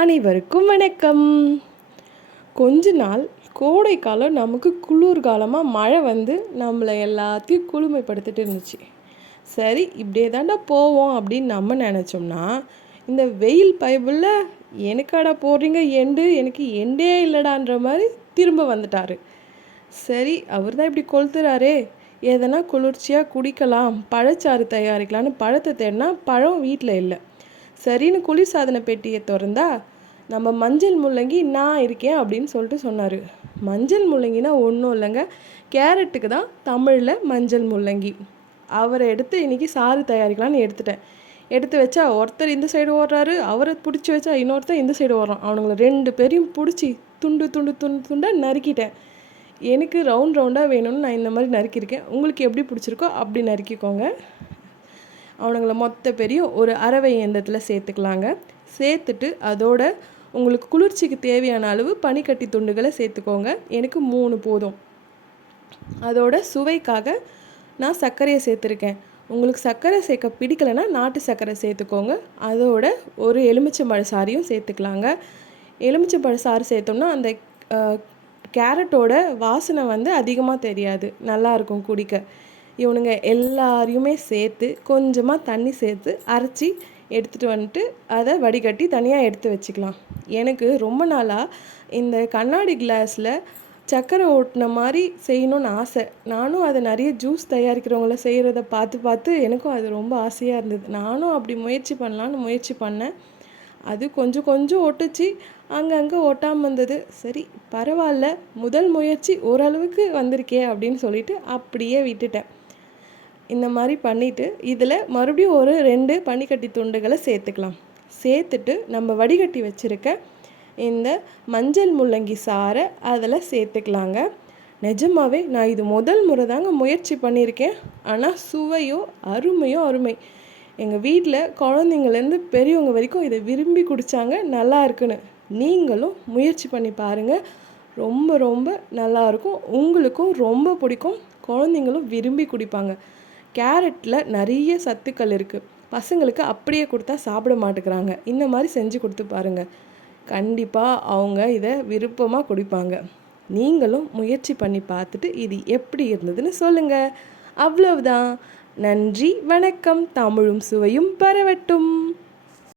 அனைவருக்கும் வணக்கம். கொஞ்ச நாள் கோடை காலம் நமக்கு குளிர் காலமாக மழை வந்து நம்மளை எல்லாத்தையும் குளுமைப்படுத்திட்டு இருந்துச்சு. சரி, இப்படியே தாண்டா போவோம் அப்படின்னு நம்ம நினச்சோம்னா, இந்த வெயில் பைபிளில் எனக்காடா போடுறீங்க எண்டு, எனக்கு எண்டே இல்லைடான்ற மாதிரி திரும்ப வந்துட்டார். சரி, அவர் தான் இப்படி கொளுத்துறாரே, எதனா குளிர்ச்சியாக குடிக்கலாம், பழச்சாறு தயாரிக்கலான்னு பழத்தை தேடினா பழம் வீட்டில் இல்லை. சரின்னு குளிர்சாதன பெட்டியை திறந்தா நம்ம மஞ்சள் முள்ளங்கி நான் இருக்கேன் அப்படின்னு சொல்லிட்டு சொன்னார். மஞ்சள் முள்ளங்கினா ஒன்றும் இல்லைங்க, கேரட்டுக்கு தான் தமிழில் மஞ்சள் முள்ளங்கி. அவரை எடுத்து இன்றைக்கி சாறு தயாரிக்கலான்னு எடுத்து வச்சா ஒருத்தர் இந்த சைடு ஓடுறாரு, அவரை பிடிச்சி வச்சா இன்னொருத்தர் இந்த சைடு ஓடுறான். அவனுங்களை 2 பேரையும் பிடிச்சி துண்டாக நறுக்கிட்டேன். எனக்கு ரவுண்டாக வேணும்னு நான் இந்த மாதிரி நறுக்கியிருக்கேன். உங்களுக்கு எப்படி பிடிச்சிருக்கோ அப்படி நறுக்கிக்கோங்க. அவனுங்களை மொத்த பேரையும் ஒரு அரவை இயந்திரத்தில் சேர்த்துக்கலாங்க. சேர்த்துட்டு அதோட உங்களுக்கு குளிர்ச்சிக்கு தேவையான அளவு பனிக்கட்டி துண்டுகளை சேர்த்துக்கோங்க. எனக்கு 3 போதும். அதோட சுவைக்காக நான் சர்க்கரையை சேர்த்துருக்கேன். உங்களுக்கு சர்க்கரை சேர்க்க பிடிக்கலைன்னா நாட்டு சர்க்கரை சேர்த்துக்கோங்க. அதோட ஒரு எலுமிச்சம்பழ சாறையும் சேர்த்துக்கலாங்க. எலுமிச்சம்பழ சாறு சேர்த்தோம்னா அந்த கேரட்டோட வாசனை வந்து அதிகமாக தெரியாது, நல்லாயிருக்கும் குடிக்க. இவனுங்க எல்லாரையுமே சேர்த்து கொஞ்சமாக தண்ணி சேர்த்து அரைச்சி எடுத்துகிட்டு வந்துட்டு அதை வடிகட்டி தனியாக எடுத்து வச்சுக்கலாம். எனக்கு ரொம்ப நாளாக இந்த கண்ணாடி கிளாஸில் சர்க்கரை ஓட்டின மாதிரி செய்யணும்னு ஆசை. நானும் அதை நிறைய ஜூஸ் தயாரிக்கிறவங்கள செய்கிறத பார்த்து எனக்கும் அது ரொம்ப ஆசையாக இருந்தது. நானும் அப்படி முயற்சி பண்ணேன். அது கொஞ்சம் ஒட்டுச்சு, அங்கங்கே ஒட்டாமல் இருந்தது. சரி பரவாயில்ல, முதல் முயற்சி ஓரளவுக்கு வந்திருக்கே அப்படின்னு சொல்லிட்டு அப்படியே விட்டுட்டேன். இந்த மாதிரி பண்ணிவிட்டு இதில் மறுபடியும் ஒரு 2 பனிக்கட்டி துண்டுகளை சேர்த்துக்கலாம். சேர்த்துட்டு நம்ம வடிகட்டி வச்சுருக்க இந்த மஞ்சள் முள்ளங்கி சாறை அதில் சேர்த்துக்கலாங்க. நிஜமாகவே நான் இது முதல் முறை தாங்க முயற்சி பண்ணியிருக்கேன். ஆனால் சுவையோ அருமை. எங்கள் வீட்டில் குழந்தைங்கள்லேருந்து பெரியவங்க வரைக்கும் இதை விரும்பி குடித்தாங்க, நல்லா இருக்குன்னு. நீங்களும் முயற்சி பண்ணி பாருங்கள், ரொம்ப நல்லாயிருக்கும். உங்களுக்கும் ரொம்ப பிடிக்கும், குழந்தைங்களும் விரும்பி குடிப்பாங்க. கேரட்டில் நிறைய சத்துக்கள் இருக்குது. பசங்களுக்கு அப்படியே கொடுத்தா சாப்பிட மாட்டேங்கிறாங்க. இந்த மாதிரி செஞ்சு கொடுத்து பாருங்கள், கண்டிப்பாக அவங்க இதை விருப்பமாக குடிப்பாங்க. நீங்களும் முயற்சி பண்ணி பார்த்துட்டு இது எப்படி இருந்ததுன்னு சொல்லுங்கள். அவ்வளவுதான். நன்றி, வணக்கம். தமிழும் சுவையும் பரவட்டும்.